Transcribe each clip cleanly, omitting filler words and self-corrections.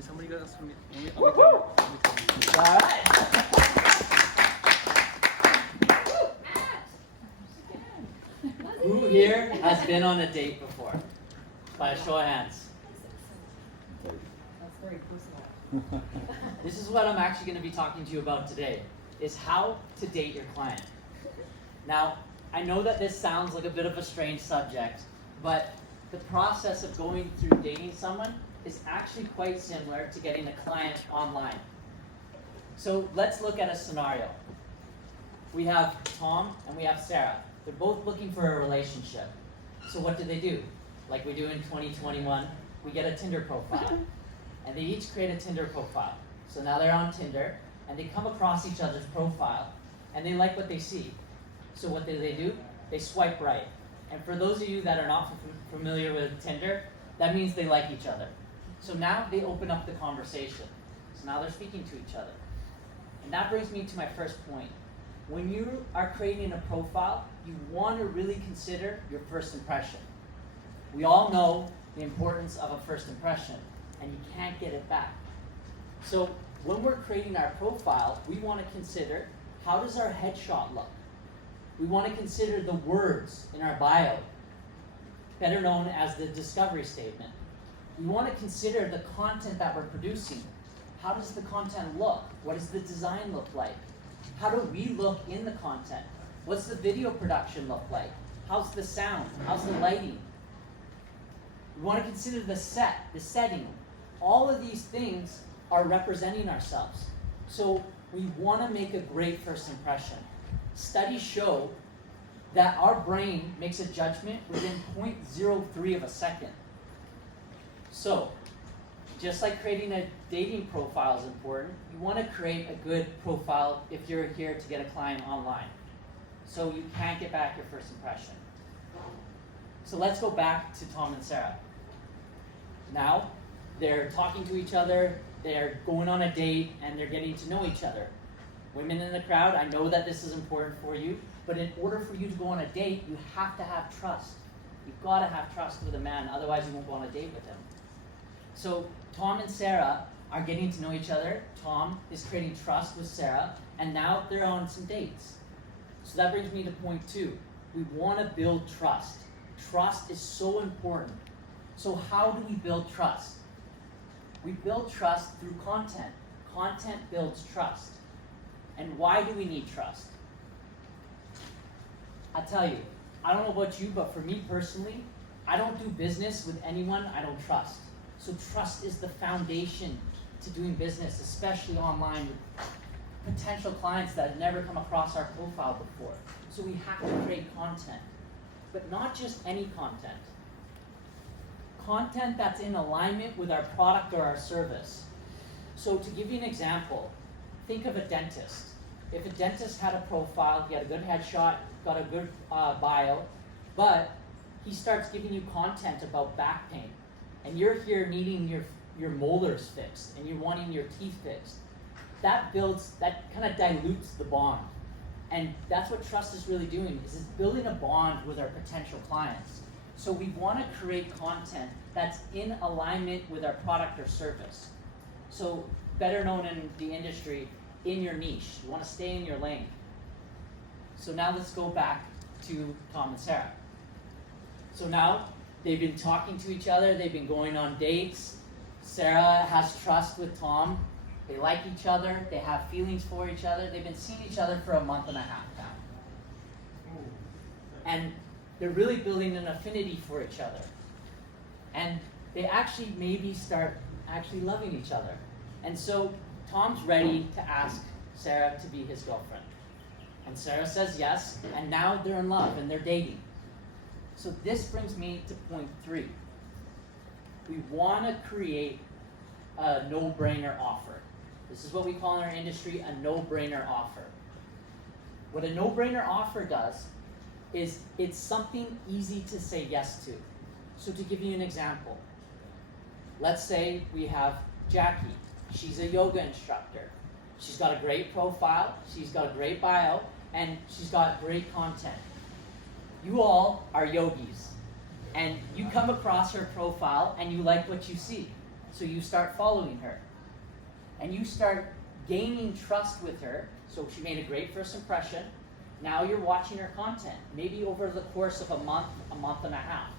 Did somebody got us from me? All right. Who here has been on a date before? By a show of hands. That's very personal. This is what I'm actually going to be talking to you about today, is how to date your client. Now, I know that this sounds like a bit of a strange subject, but the process of going through dating someone is actually quite similar to getting a client online. So let's look at a scenario. We have Tom and we have Sarah. They're both looking for a relationship. So what do? Like we do in 2021, we get a Tinder profile. And they each create a Tinder profile. So now they're on Tinder, and they come across each other's profile, and they like what they see. So what do? They swipe right. And for those of you that are not familiar with Tinder, that means they like each other. So now they open up the conversation. So now they're speaking to each other. And that brings me to my first point. When you are creating a profile, you want to really consider your first impression. We all know the importance of a first impression, and you can't get it back. So when we're creating our profile, we want to consider, how does our headshot look? We want to consider the words in our bio, better known as the discovery statement. We want to consider the content that we're producing. How does the content look? What does the design look like? How do we look in the content? What's the video production look like? How's the sound? How's the lighting? We want to consider the setting. All of these things are representing ourselves. So we want to make a great first impression. Studies show that our brain makes a judgment within 0.03 of a second. So, just like creating a dating profile is important, you want to create a good profile if you're here to get a client online. So you can't get back your first impression. So let's go back to Tom and Sarah. Now, they're talking to each other, they're going on a date, and they're getting to know each other. Women in the crowd, I know that this is important for you, but in order for you to go on a date, you have to have trust. You've got to have trust with a man, otherwise you won't go on a date with him. So Tom and Sarah are getting to know each other. Tom is creating trust with Sarah, and now they're on some dates. So that brings me to point 2. We want to build trust. Trust is so important. So how do we build trust? We build trust through content. Content builds trust. And why do we need trust? I tell you, I don't know about you, but for me personally, I don't do business with anyone I don't trust. So trust is the foundation to doing business, especially online with potential clients that have never come across our profile before. So we have to create content, but not just any content. Content that's in alignment with our product or our service. So to give you an example, think of a dentist. If a dentist had a profile, he had a good headshot, got a good bio, but he starts giving you content about back pain, and you're here needing your molars fixed, and you're wanting your teeth fixed, that kind of dilutes the bond. And that's what trust is really doing, is it's building a bond with our potential clients. So we want to create content that's in alignment with our product or service. So better known in the industry, in your niche. You want to stay in your lane. So now let's go back to Tom and Sarah. So now they've been talking to each other, they've been going on dates. Sarah has trust with Tom. They like each other, they have feelings for each other. They've been seeing each other for a month and a half now. And they're really building an affinity for each other. And they actually maybe start actually loving each other. And so Tom's ready to ask Sarah to be his girlfriend. And Sarah says yes, and now they're in love and they're dating. So this brings me to point 3. We want to create a no-brainer offer. This is what we call in our industry a no-brainer offer. What a no-brainer offer does is it's something easy to say yes to. So to give you an example, let's say we have Jackie. She's a yoga instructor. She's got a great profile, she's got a great bio, and she's got great content. You all are yogis, and you come across her profile and you like what you see. So you start following her. And you start gaining trust with her. So she made a great first impression. Now you're watching her content, maybe over the course of a month and a half.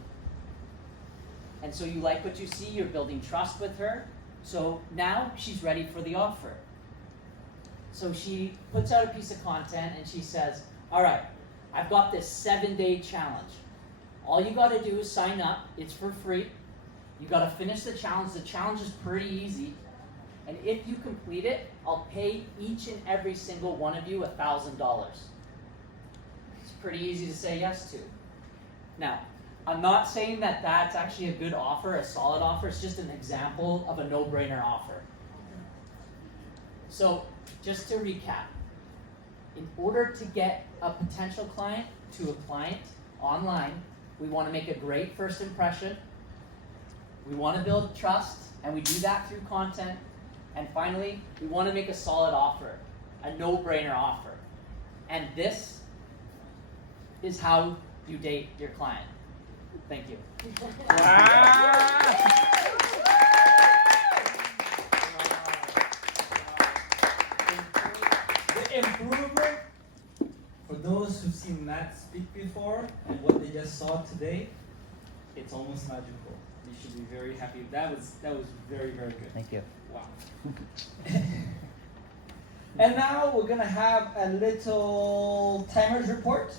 And so you like what you see, you're building trust with her. So now she's ready for the offer. So she puts out a piece of content and she says, all right, I've got this 7-day challenge. All you got to do is sign up. It's for free. You got to finish the challenge. The challenge is pretty easy. And if you complete it, I'll pay each and every single one of you $1,000. It's pretty easy to say yes to. Now, I'm not saying that that's actually a good offer, a solid offer. It's just an example of a no-brainer offer. So, just to recap, in order to get a potential client to a client online, we want to make a great first impression. We want to build trust, and we do that through content. And finally, we want to make a solid offer, a no-brainer offer. And this is how you date your client. Thank you. The improvement, for those who've seen Matt speak before and what they just saw today, it's almost magical. You should be very happy. That was very, very good. Thank you. Wow. And now we're gonna have a little timers report.